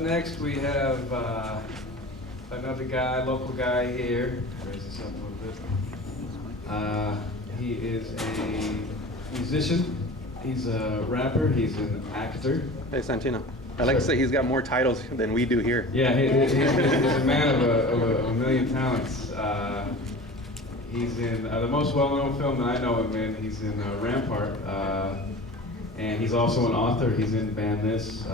Up next, we have another guy, local guy here. Raise this up a little bit. He is a musician. He's a rapper. He's an actor. Hey, Santino. I like to say he's got more titles than we do here. Yeah, he's a man of a million talents. He's in the most well-known film that I know him in. He's in Rampart, and he's also an author. He's in Ban This.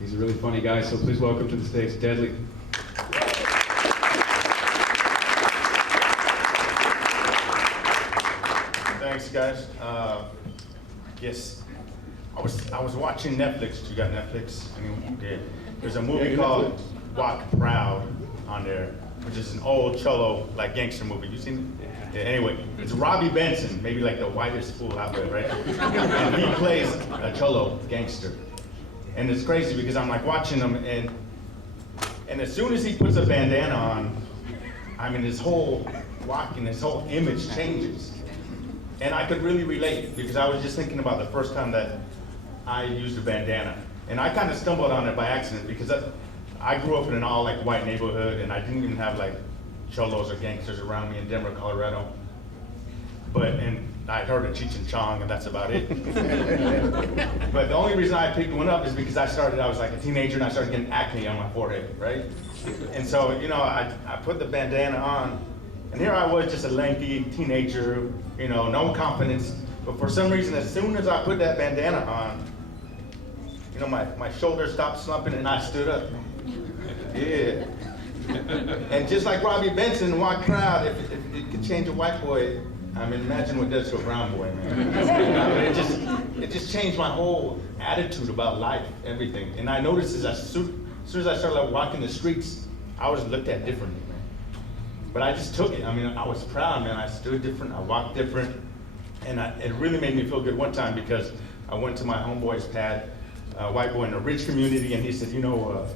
He's a really funny guy. So please welcome to the stage, Deadlee. Thanks, guys. Yes, I was watching Netflix. You got Netflix? Anyone? Yeah. There's a movie called Walk Proud on there, which is an old cholo like gangster movie. You seen it? Yeah, anyway, it's Robbie Benson, maybe like the whitest fool out there, right? And he plays a cholo gangster, and it's crazy because I'm like watching him, and as soon as he puts a bandana on, I mean his whole walking, his whole image changes. And I could really relate because I was just thinking about the first time that I used a bandana. And I kind of stumbled on it by accident because I grew up in an all like white neighborhood and I didn't even have like cholos or gangsters around me in Denver, Colorado. And I'd heard of Cheech and Chong and that's about it. But the only reason I picked one up is because I was like a teenager and I started getting acne on my forehead, right? And so, you know, I put the bandana on. And here I was, just a lanky teenager, you know, no confidence. But for some reason, as soon as I put that bandana on, you know, my shoulders stopped slumping and I stood up. Yeah. And just like Robbie Benson, Walk Proud, if it could change a white boy, I mean, imagine what it does to a brown boy, man. I mean, it just changed my whole attitude about life, everything. And I noticed as soon as I started like, walking the streets, I was looked at differently. But I just took it. I mean, I was proud, man. I stood different, I walked different, and it really made me feel good one time because I went to my homeboy's pad, a white boy in a rich community, and he said, you know,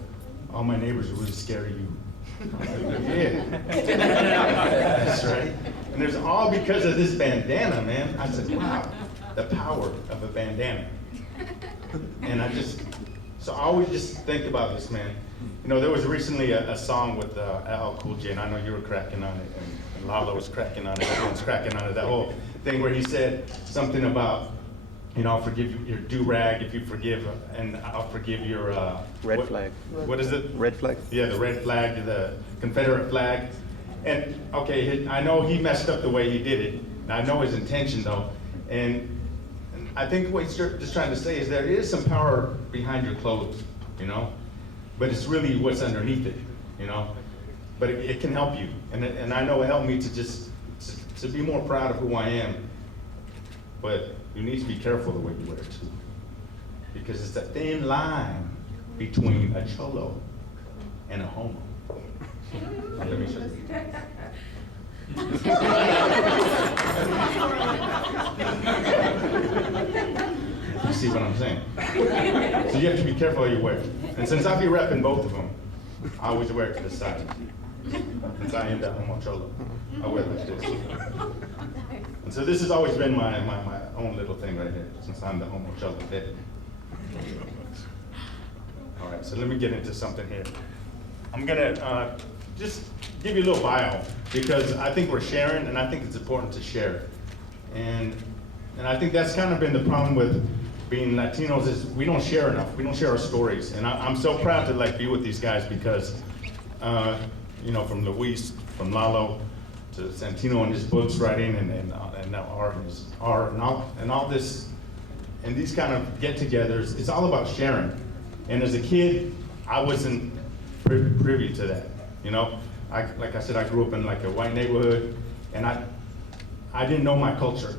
all my neighbors are really scared of you. I was like, yeah, that's right. And it was all because of this bandana, man. I said, wow, the power of a bandana. And so I always just think about this, man. You know, there was recently a song with LL Cool J, and I know you were cracking on it, and Lalo was cracking on it, everyone's cracking on it, that whole thing where he said something about, you know, I'll forgive your do-rag if you forgive, and I'll forgive your... red flag. What is it? Red flag. Yeah, the red flag, the Confederate flag. And, okay, I know he messed up the way he did it. I know his intention, though. And I think what he's just trying to say is there is some power behind your clothes, you know? But it's really what's underneath it, you know? But it can help you. And I know it helped me to be more proud of who I am. But you need to be careful the way you wear it too. Because it's a thin line between a cholo and a homo. Let me show you. You see what I'm saying? So you have to be careful how you wear it. And since I be repping both of them, I always wear it to the side. Since I am that homo cholo, I wear it like this. And so this has always been my own little thing right here, since I'm the homo cholo bit. All right, so let me get into something here. I'm gonna just give you a little bio, because I think we're sharing, and I think it's important to share. And I think that's kind of been the problem with being Latinos is we don't share enough. We don't share our stories. And I'm so proud to like be with these guys because, you know, from Luis, from Lalo, to Santino and his books writing, and now art and his art, and all this, and these kind of get-togethers, it's all about sharing. And as a kid, I wasn't privy to that, you know? Like I said, I grew up in like a white neighborhood, and I didn't know my culture,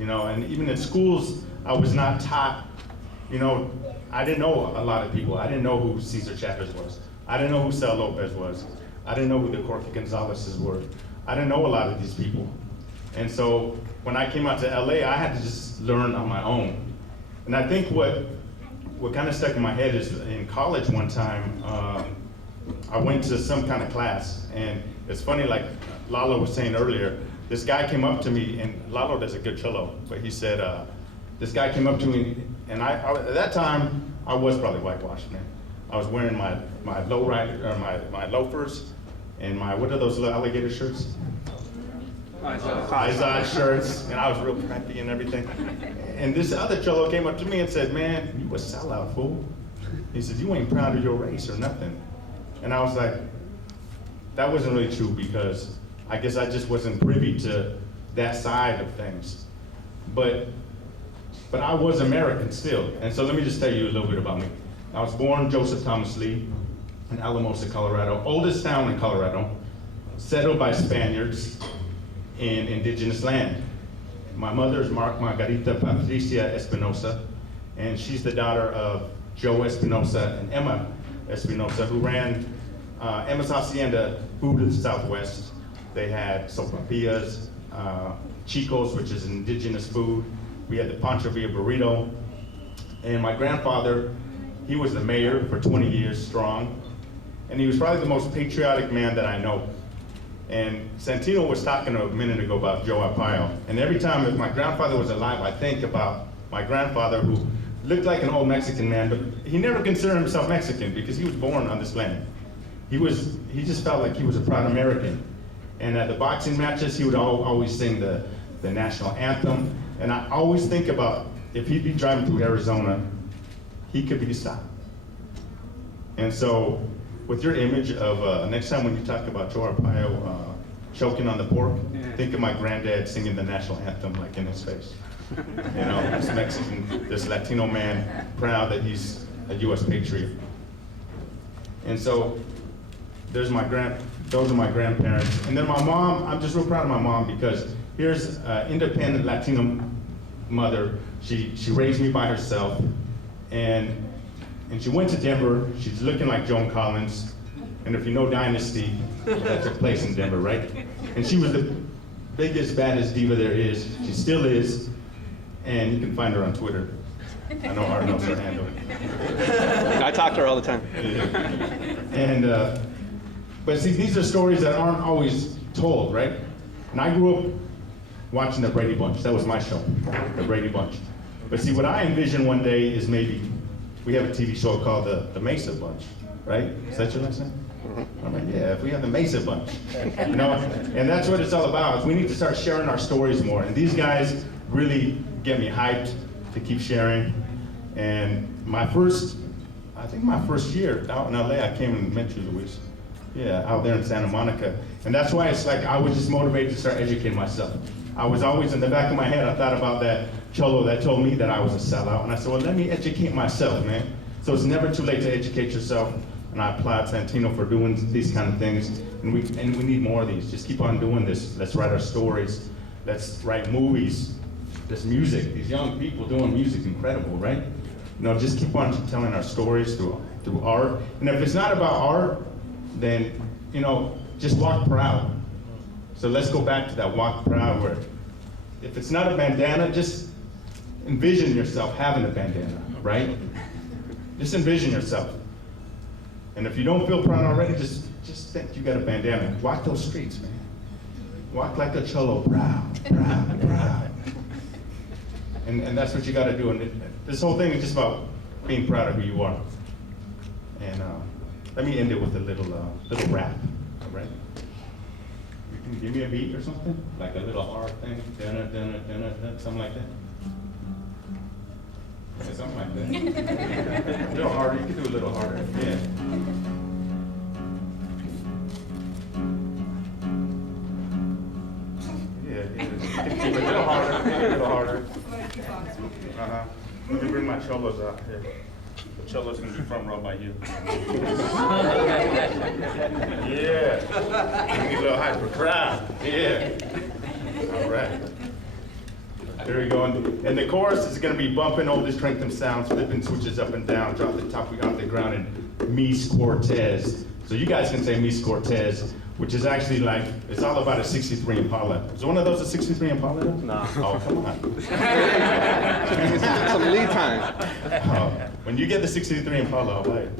you know? And even in schools, I was not taught, you know, I didn't know a lot of people. I didn't know who Cesar Chavez was. I didn't know who Cel Lopez was. I didn't know who the Corky Gonzalez's were. I didn't know a lot of these people. And so when I came out to LA, I had to just learn on my own. And I think what kind of stuck in my head is in college one time, I went to some kind of class. And it's funny, like Lalo was saying earlier, this guy came up to me, and Lalo does a good cholo, but he said, this guy came up to me, and at that time, I was probably whitewashed, man. I was wearing my low rider, or my loafers, and my, what are those little alligator shirts? Izod shirts, and I was real preppy and everything. And this other cholo came up to me and said, man, you a sellout, fool. He said, you ain't proud of your race or nothing. And I was like, that wasn't really true, because I guess I just wasn't privy to that side of things. But I was American still. And so let me just tell you a little bit about me. I was born Joseph Thomas Lee in Alamosa, Colorado, oldest town in Colorado, settled by Spaniards in indigenous land. My mother is Margarita Patricia Espinosa, and she's the daughter of Joe Espinosa and Emma Espinosa, who ran Emma's Hacienda, Food of the Southwest. They had sopapillas, chicos, which is indigenous food. We had the Pancho Villa burrito. And my grandfather, he was the mayor for 20 years strong. And he was probably the most patriotic man that I know. And Santino was talking a minute ago about Joe Arpaio. And every time if my grandfather was alive, I think about my grandfather, who looked like an old Mexican man, but he never considered himself Mexican because he was born on this land. He just felt like he was a proud American. And at the boxing matches, he would always sing the national anthem. And I always think about, if he'd be driving through Arizona, he could be stopped. And so, with your image of, next time when you talk about Joe Arpaio choking on the pork, think of my granddad singing the national anthem like in his face. You know, this Mexican, this Latino man, proud that he's a US patriot. And so, those are my grandparents. And then my mom, I'm just real proud of my mom, because here's an independent Latino mother. She raised me by herself, and she went to Denver. She's looking like Joan Collins. And if you know Dynasty, that took place in Denver, right? And she was the biggest, baddest diva there is. She still is. And you can find her on Twitter. I know Art knows her handle. I talk to her all the time. And, but see, these are stories that aren't always told, right? And I grew up watching the Brady Bunch. That was my show, the Brady Bunch. But see, what I envision one day is maybe we have a TV show called the Mesa Bunch, right? Is that your last name? All right, yeah, if we have the Mesa Bunch, you know? And that's what it's all about, is we need to start sharing our stories more. And these guys really get me hyped to keep sharing. And I think my first year out in LA, I came and met you, Luis. Yeah, out there in Santa Monica. And that's why it's like I was just motivated to start educating myself. I was always in the back of my head, I thought about that cholo that told me that I was a sellout. And I said, well, let me educate myself, man. So it's never too late to educate yourself. And I applaud Santino for doing these kind of things. And we need more of these. Just keep on doing this. Let's write our stories. Let's write movies. This music, these young people doing music, incredible, right? You know, just keep on telling our stories through art. And if it's not about art, then, you know, just walk proud. So let's go back to that walk proud, where if it's not a bandana, just envision yourself having a bandana, right? Just envision yourself. And if you don't feel proud already, just think you got a bandana. Walk those streets, man. Walk like a cholo, proud, proud, proud. And that's what you got to do. And this whole thing is just about being proud of who you are. And let me end it with a little rap, all right? You can give me a beat or something, like a little hard thing, something like that. Yeah, something like that. A little harder. You can do a little harder. Yeah. Yeah. Keep it a little harder. A little harder. Let me bring my cholos out here. The cholos can be front row by you. Yeah. Give me a little hyper crowd. Yeah. All right. There we go. And the chorus is going to be bumping all the strength and sounds, flipping switches up and down, drop the top off the ground, and Mis Cortez. So you guys can say Mis Cortez, which is actually like, it's all about a 63 Impala. Is one of those a 63 Impala? No. Oh, come on. Some lead time. Oh, when you get the 63 Impala, I'll buy it.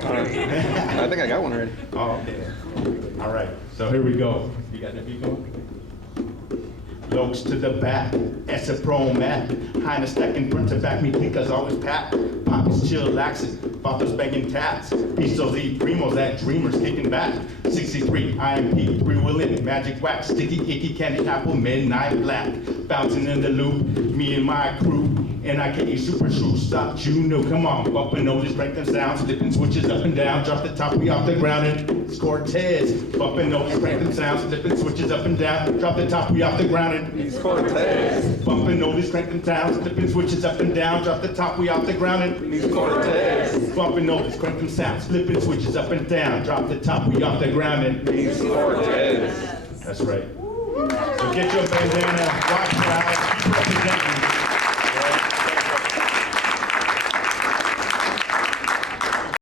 I think I got one already. Oh, okay. All right. So here we go. You got the beat going? Lokes to the back, S a pro map. Behind the stack in front to back me, pickers always packed. Pockets chill, laxing, fathers banging taps. Pistols eat primos at dreamers kicking back. 63, IMP, 3-wheeling, magic wax, sticky, icky, candy apple, midnight black. Bouncing in the loop, me and my crew. NIKE super true, stop Juno, come on. Bumping noses, break them sounds, flipping switches up and down. Drop the top, we off the ground and it's Cortez. Bumping noses, break them sounds, flipping switches up and down. Drop the top, we off the ground and it's Cortez. Bumping noses, crank them sounds, flipping switches up and down. Drop the top, we off the ground and it's Cortez. Bumping noses, crank them sounds, flipping switches up and down. Drop the top, we off the ground and it's Cortez. That's right. So get your bandana, rock proud, keep representing.